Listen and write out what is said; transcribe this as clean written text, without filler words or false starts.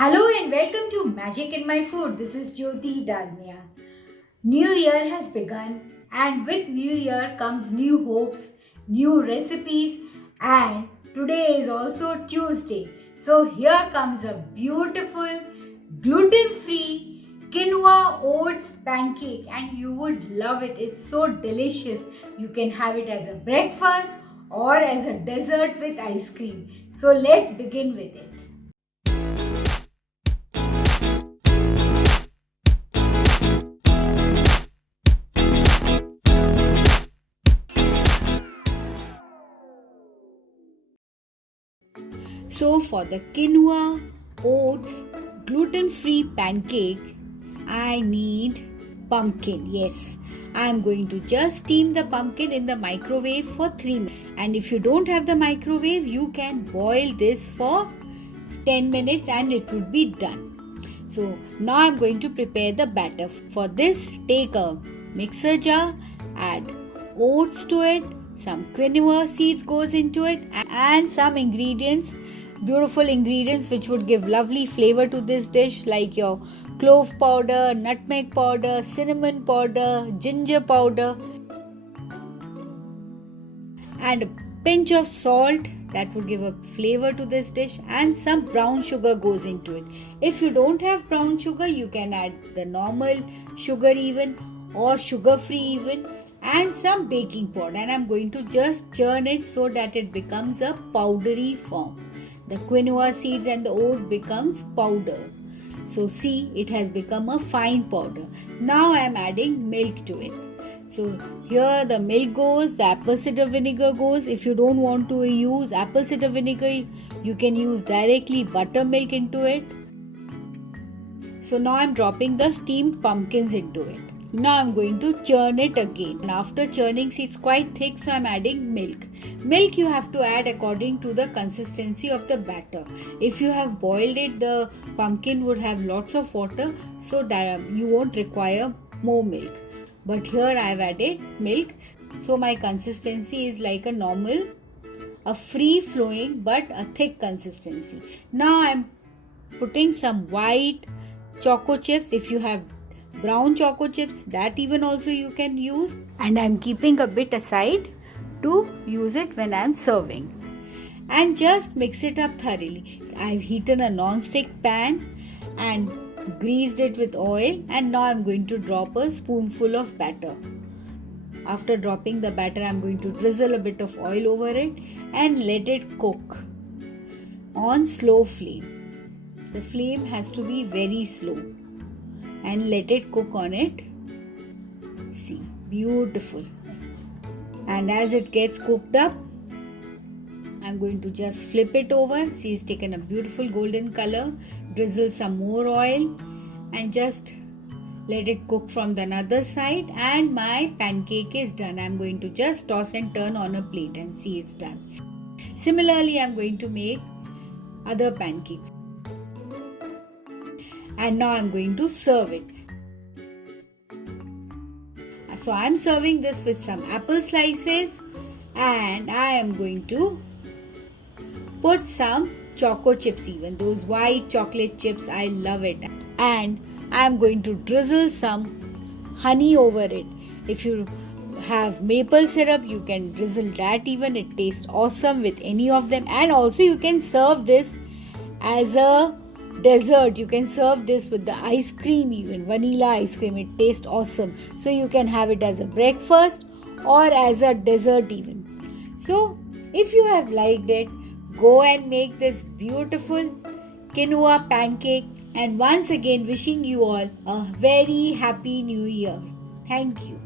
Hello and welcome to Magic in My Food. This is Jyoti Dalmia. New Year has begun, and with New Year comes new hopes, new recipes, and today is also Tuesday. So here comes a beautiful gluten-free quinoa oats pancake, and you would love it. It's so delicious. You can have it as a breakfast or as a dessert with ice cream. So let's begin with it. So for the quinoa oats gluten-free pancake, I need pumpkin. Yes, I am going to just steam the pumpkin in the microwave for 3 minutes. And if you don't have the microwave, you can boil this for 10 minutes and it would be done. So now I am going to prepare the batter. For this, take a mixer jar, add oats to it, some quinoa seeds goes into it, and some ingredients, beautiful ingredients which would give lovely flavor to this dish, like your clove powder, nutmeg powder, cinnamon powder, ginger powder, and a pinch of salt that would give a flavor to this dish, and some brown sugar goes into it. If you don't have brown sugar, you can add the normal sugar even, or sugar free even, and some baking powder, and I'm going to just churn it so that it becomes a powdery form. The quinoa seeds and the oat becomes powder. So see, it has become a fine powder. Now I am adding milk to it. So here the milk goes, the apple cider vinegar goes. If you don't want to use apple cider vinegar, you can use directly buttermilk into it. So now I am dropping the steamed pumpkins into it. Now I am going to churn it again. And after churning, see, it's quite thick, so I am adding milk. Milk you have to add according to the consistency of the batter. If you have boiled it, the pumpkin would have lots of water, so that you won't require more milk. But here I have added milk, so my consistency is like a normal, a free flowing but a thick consistency. Now I am putting some white choco chips. If you have brown choco chips, that even also you can use, and I am keeping a bit aside to use it when I am serving. And just mix it up thoroughly. I have heated a non-stick pan and greased it with oil, and now I am going to drop a spoonful of batter. After dropping the batter, I am going to drizzle a bit of oil over it and let it cook on slow flame. The flame has to be very slow, and let it cook on it. See, beautiful. And as it gets cooked up, I'm going to just flip it over. See, it's taken a beautiful golden color. Drizzle some more oil and just let it cook from the other side, and my pancake is done. I'm going to just toss and turn on a plate, and see, it's done. Similarly, I'm going to make other pancakes. And now I'm going to serve it. So I'm serving this with some apple slices, and I am going to put some choco chips, even those white chocolate chips. I love it. And I'm going to drizzle some honey over it. If you have maple syrup, you can drizzle that even. It tastes awesome with any of them. And also you can serve this as a dessert. You can serve this with the ice cream, even vanilla ice cream. It tastes awesome. So you can have it as a breakfast or as a dessert even. So if you have liked it, go and make this beautiful quinoa pancake, and once again wishing you all a very happy new year. Thank you.